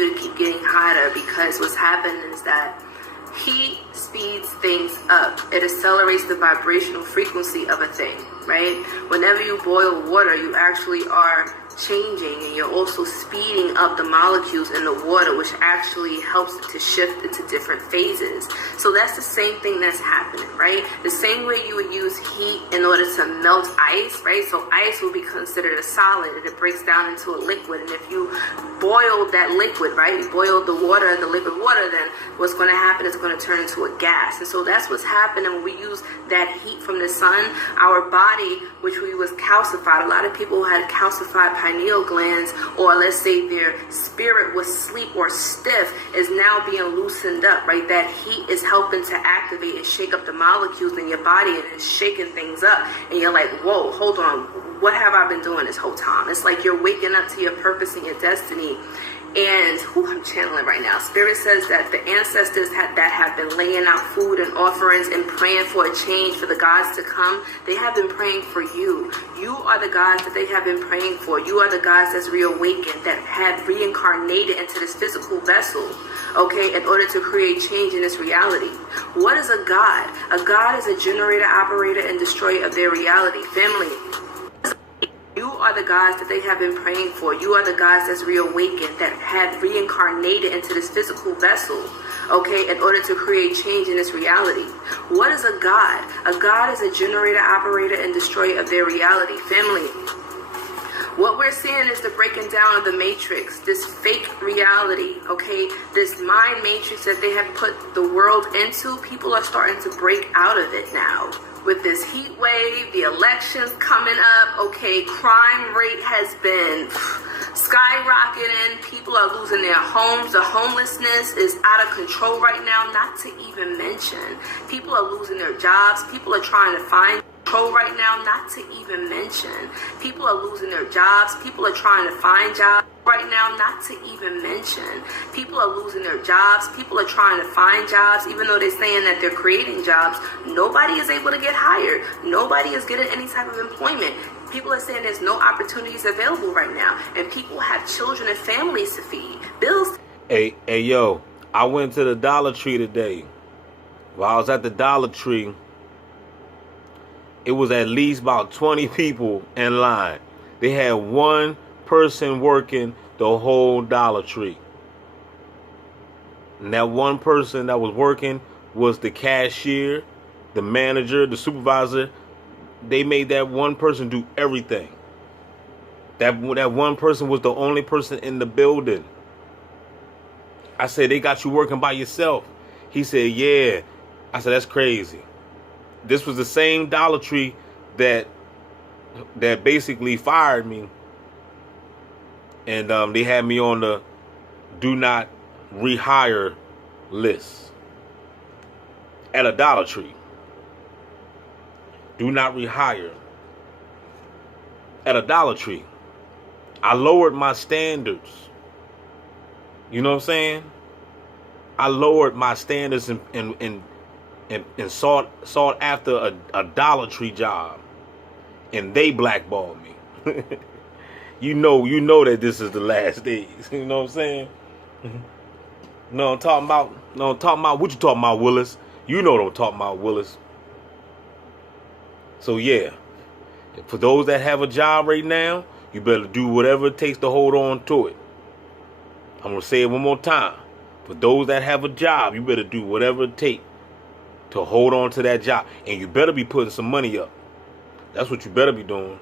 you to keep getting hotter, because what's happening is that heat speeds things up. It accelerates the vibrational frequency of a thing, right? Whenever you boil water, you actually are changing, and you're also speeding up the molecules in the water, which actually helps it to shift into different phases. So that's the same thing that's happening, right? The same way you would use heat in order to melt ice, right? So ice will be considered a solid, and it breaks down into a liquid. And if you boil that liquid, right, you boil the water and the liquid water, then what's going to happen is it's going to turn into a gas. And so that's what's happening when we use that heat from the sun. Our body, which we was calcified, a lot of people had calcified pineal glands, or let's say their spirit was asleep or stiff, is now being loosened up, right? That heat is helping to activate and shake up the molecules in your body, and it's shaking things up, and you're like, whoa, hold on, what have I been doing this whole time? It's like you're waking up to your purpose and your destiny. And I'm channeling right now. Spirit says that the ancestors that have been laying out food and offerings and praying for a change for the gods to come, they have been praying for you. You are the gods that they have been praying for. You are the gods that's reawakened, that have reincarnated into this physical vessel, okay, in order to create change in this reality. What is a god? A god is a generator, operator, and destroyer of their reality. Family. You are the gods that they have been praying for. You are the gods that's reawakened, that have reincarnated into this physical vessel, okay, in order to create change in this reality. What is a god? A god is a generator, operator, and destroyer of their reality. Family. What we're seeing is the breaking down of the matrix, this fake reality, okay, this mind matrix that they have put the world into. People are starting to break out of it now. With this heat wave, the elections coming up, okay, crime rate has been skyrocketing. People are losing their homes. The homelessness is out of control right now, not to even mention. People are losing their jobs. People are trying to find control right now, not to even mention. People are losing their jobs. People are trying to find jobs right now, not to even mention. People are losing their jobs. People are trying to find jobs, even though they're saying that they're creating jobs. Nobody is able to get hired. Nobody is getting any type of employment. People are saying there's no opportunities available right now, and people have children and families to feed, bills. Hey, yo, I went to the Dollar Tree today. While I was at the Dollar Tree, it was at least about 20 people in line. They had one person working the whole Dollar Tree. And that one person that was working was the cashier, the manager, the supervisor. They made that one person do everything. That one person was the only person in the building. I said, they got you working by yourself. He said, yeah. I said, that's crazy. This was the same Dollar Tree that basically fired me. And they had me on the do not rehire list at a Dollar Tree. Do not rehire at a Dollar Tree. I lowered my standards. You know what I'm saying? I lowered my standards and sought after a Dollar Tree job, and they blackballed me. You know that this is the last days. You know what I'm saying? No, I'm talking about what you talking about, Willis. You know what I'm talking about, Willis. So yeah, for those that have a job right now, you better do whatever it takes to hold on to it. I'm gonna say it one more time. For those that have a job, you better do whatever it takes to hold on to that job. And you better be putting some money up. That's what you better be doing.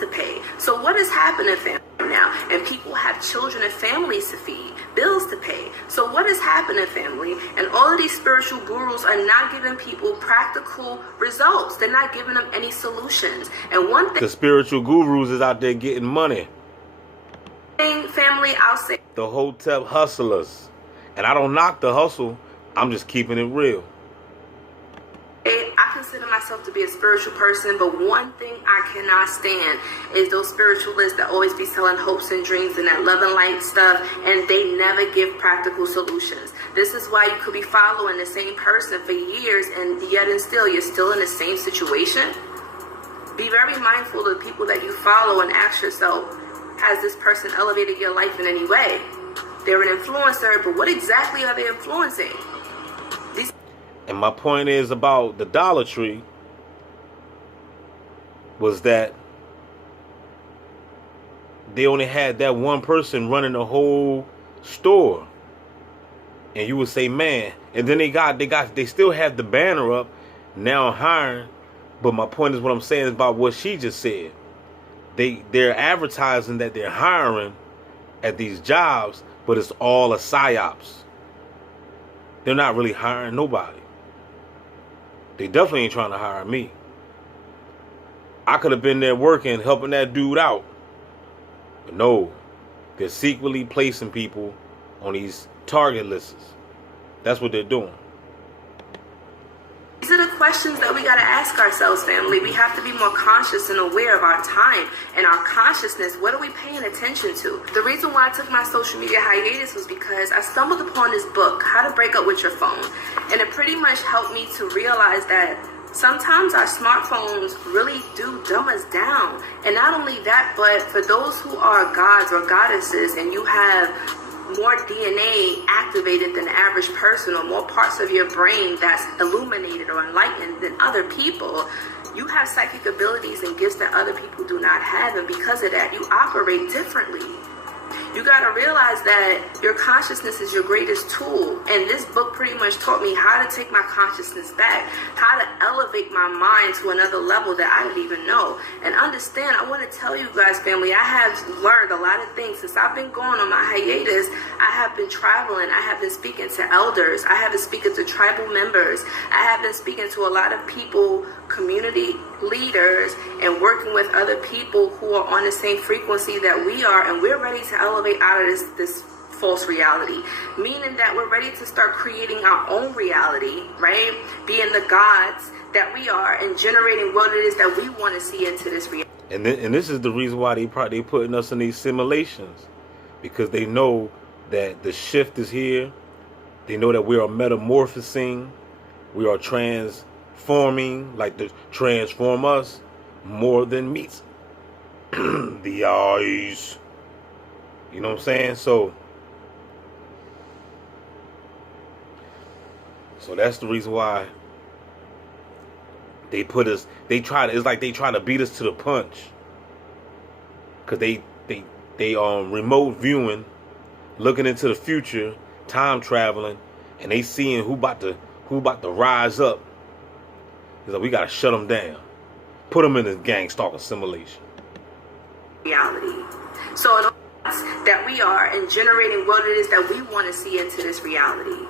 To pay. So what is happening, family, now? And people have children and families to feed, bills to pay. So what is happening, family? And all of these spiritual gurus are not giving people practical results. They're not giving them any solutions. And one thing, the spiritual gurus is out there getting money. Family, I'll say, the hotel hustlers. And I don't knock the hustle. I'm just keeping it real. I consider myself to be a spiritual person, but one thing I cannot stand is those spiritualists that always be selling hopes and dreams and that love and light stuff, and they never give practical solutions. This is why you could be following the same person for years, and yet and still you're still in the same situation. Be very mindful of the people that you follow and ask yourself, has this person elevated your life in any way? They're an influencer, but what exactly are they influencing? And my point is about the Dollar Tree was that they only had that one person running the whole store. And you would say, man, and then they still have the banner up, now hiring. But my point is, what I'm saying is about what she just said. They're advertising that they're hiring at these jobs, but it's all a psyops. They're not really hiring nobody. They definitely ain't trying to hire me. I could have been there working, helping that dude out. But no, they're secretly placing people on these target lists. That's what they're doing. These are the questions that we got to ask ourselves, family. We have to be more conscious and aware of our time and our consciousness. What are we paying attention to? The reason why I took my social media hiatus was because I stumbled upon this book, How to Break Up With Your Phone. And it pretty much helped me to realize that sometimes our smartphones really do dumb us down. And not only that, but for those who are gods or goddesses and you have more DNA activated than the average person, or more parts of your brain that's illuminated or enlightened than other people, you have psychic abilities and gifts that other people do not have, and because of that, you operate differently. You got to realize that your consciousness is your greatest tool. And this book pretty much taught me how to take my consciousness back, how to elevate my mind to another level that I didn't even know. And understand, I want to tell you guys, family, I have learned a lot of things. Since I've been going on my hiatus, I have been traveling. I have been speaking to elders. I have been speaking to tribal members. I have been speaking to a lot of people, community leaders, and working with other people who are on the same frequency that we are, and we're ready to elevate out of this false reality, meaning that we're ready to start creating our own reality, right? Being the gods that we are and generating what it is that we want to see into this reality. And this is the reason why they putting us in these simulations, because they know that the shift is here. They know that we are metamorphosing, we are transforming, like the transform us more than meets the eyes. You know what I'm saying? So that's the reason why they put us, it's like they try to beat us to the punch. Cause they remote viewing, looking into the future, time traveling, and they seeing who about to rise up. It's like, we gotta shut them down. Put them in this gang stalker simulation. Reality. So in that we are and generating what it is that we want to see into this reality.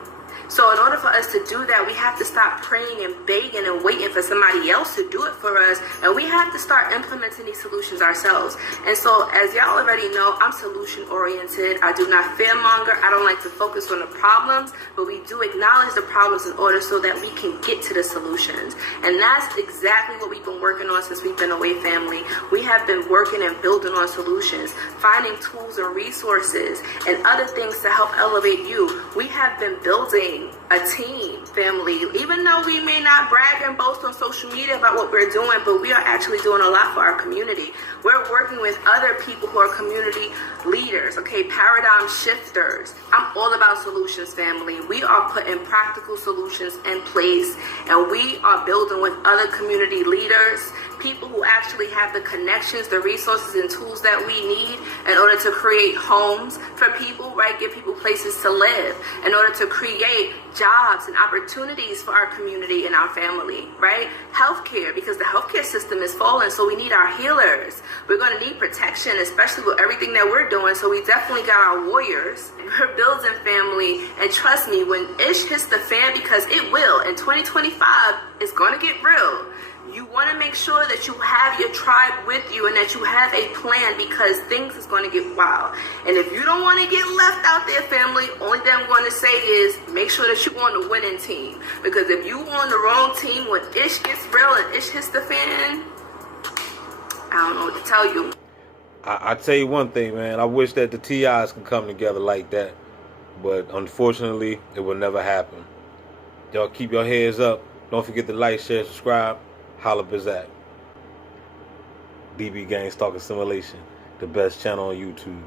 So in order for us to do that, we have to stop praying and begging and waiting for somebody else to do it for us. And we have to start implementing these solutions ourselves. And so as y'all already know, I'm solution oriented. I do not fearmonger. I don't like to focus on the problems, but we do acknowledge the problems in order so that we can get to the solutions. And that's exactly what we've been working on since we've been away, family. We have been working and building on solutions, finding tools and resources and other things to help elevate you. We have been building a team, family. Even though we may not brag and boast on social media about what we're doing, but we are actually doing a lot for our community. We're working with other people who are community leaders, okay, paradigm shifters. I'm all about solutions, family. We are putting practical solutions in place, and we are building with other community leaders, people who actually have the connections, the resources, and tools that we need in order to create homes for people, right? Give people places to live, in order to create jobs and opportunities for our community and our family, right? Healthcare, because the healthcare system is falling, so we need our healers. We're going to need protection, especially with everything that we're doing, so we definitely got our warriors. We're building, family, and trust me, when ish hits the fan, because it will, in 2025, it's going to get real. You want to make sure that you have your tribe with you and that you have a plan, because things is going to get wild. And if you don't want to get left out there, family, only thing I'm going to say is make sure that you're on the winning team. Because if you on the wrong team when ish gets real and ish hits the fan, I don't know what to tell you. I tell you one thing, man. I wish that the TIs could come together like that. But unfortunately, it will never happen. Y'all keep your heads up. Don't forget to like, share, subscribe. Holla Bizak. DB Gang Stalker Simulation. the best channel on YouTube.